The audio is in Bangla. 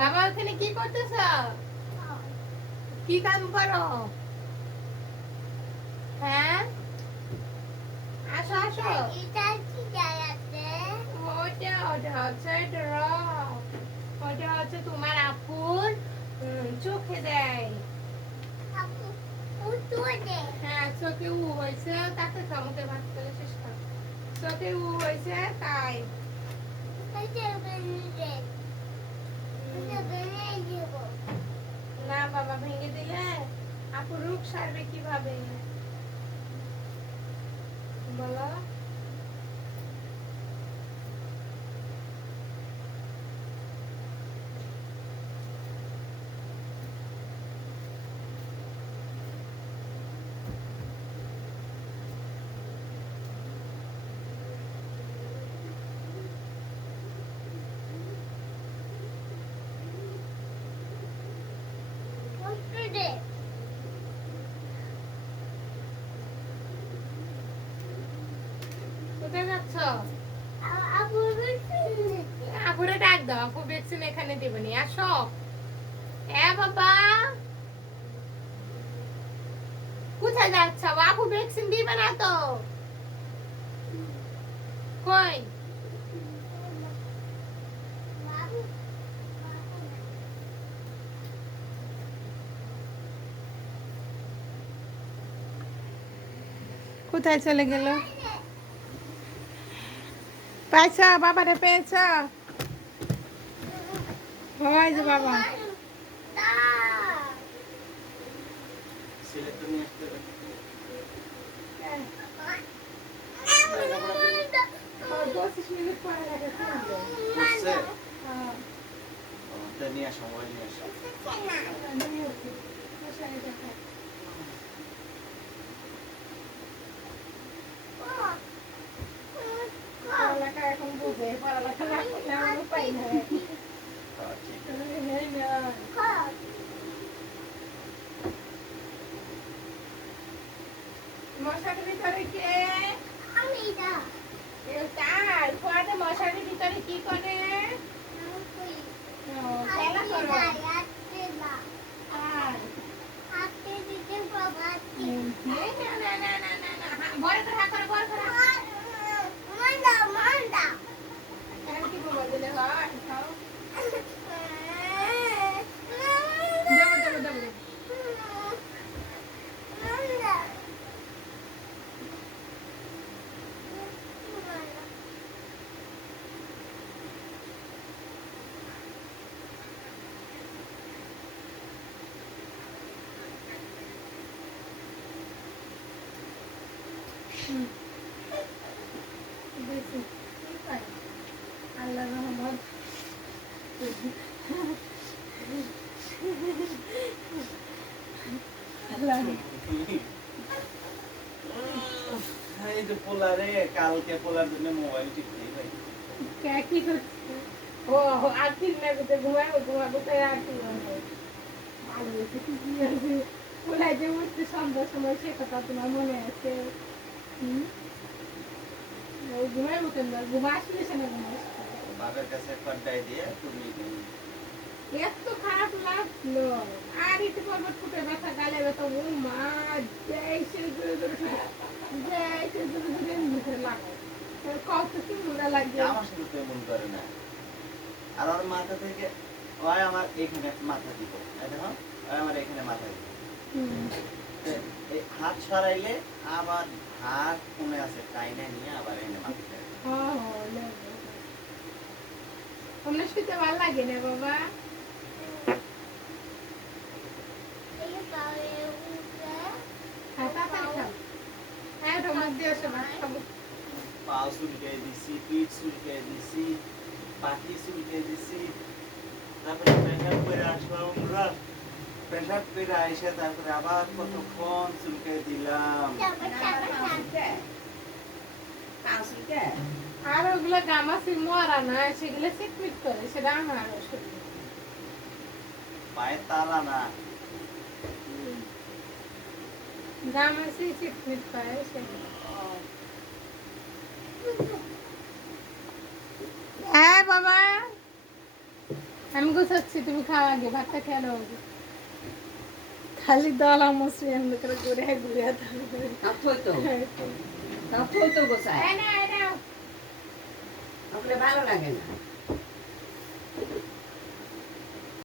বাবা ওখানে কি করতেছ? কি কাম করো? হ্যাঁ, আসো আসো। ওটা ওটা হচ্ছে ড্রপ। ওটা হচ্ছে তোমার আপুর চোখে দেয়। হ্যাঁ, চোখে উ হয়েছে, তাতে মুখে ভাত খেলে শেষ কর। চোখে উ হয়েছে তাই। না বাবা, ভেঙে দিলে আপু রোগ সারবে কিভাবে বলো? কোথায় যাচ্ছ? আপুরে ডাক দাও, আপু ভ্যাকসিন এখানে দিবনি। আসো এ বাবা, কোথায় যাচ্ছ? আপু ভ্যাকসিন দিবে না তো। কই কোথায় চলে গেল? পাইছ বাবারে, পেয়েছ? হয় যে বাবা পড়ালেখা এখন বুঝে, পড়ালেখা না করলে আমার উপায় নাই। মশারির ভিতরে কে? তাই ফোয়াতে মশারির ভিতরে কি করে? খেলা করো। না না না না না না, বড় করে হাত করো, বড় করে হাত। এখন কি বলবো দিলে হয়? খাও। দেবো দেবো দেবো। আল্লাহ রহমত। এই যে পোলারে কালকে পোলার জন্য মোবাইল টিপতে ভাই কি করছে? ও আর তিন মিনিটে ঘুমাবো, ঘুমাবো তাই আর কি বলবো। ভালো হয়েছে, কি আছে পোলাই যে উঠতে সন্ধ্যার সময়, সে কথা তোমার মনে আছে? ঘুমাইবো কেন? ঘুমা আসলে সে না ঘুমাই বাবার কাছে পাড্ডাই দিয়ে তুমি এত খারাপ লাগলো। আর একটু পর্বত ফুটে ব্যথা, গালে ব্যথা, ও মা যাইছে জোরে জোরে যাইছে জোরে জোরে মুখে লাগায়। কত কি মজা লাগছে। আমার সাথে তো এমন করে না। আর ওর মাথা থেকে ওই আমার এখানে মাথা দিব, দেখো ওই আমার এখানে মাথা দিব। এই হাত সরাইলে আবার হাত কোণে আছে টাইনে নিয়ে আবার এনে মাথা দেয়। তোমরা শুতে ভালো লাগে না বাবা? পা চুলকে দিছি, পিঠ চুলকে দিছি, পাখি চুলকে দিছি, তারপরে পেশাব করে আসলাম আমরা। পেশাব করে এসে তারপরে আবার কতক্ষণ চুলকে দিলাম। আর ওগুলো গামাসি মরা না, সেগুলো চিটমিট করে, সেটা আমার পায়ে তালা না, গামাসি চিটমিট করে সেগুলো। হ্যাঁ বাবা, আমি আমি গোছাচ্ছি, তুমি খাও আগে, ভাতটা খেয়ে নাও আগে। খালি দল আমসি এমনি করে ঘুরে ঘুরে কাপড় তো কাপড় তো গোছায় এই নাও আপনার ভালো লাগে না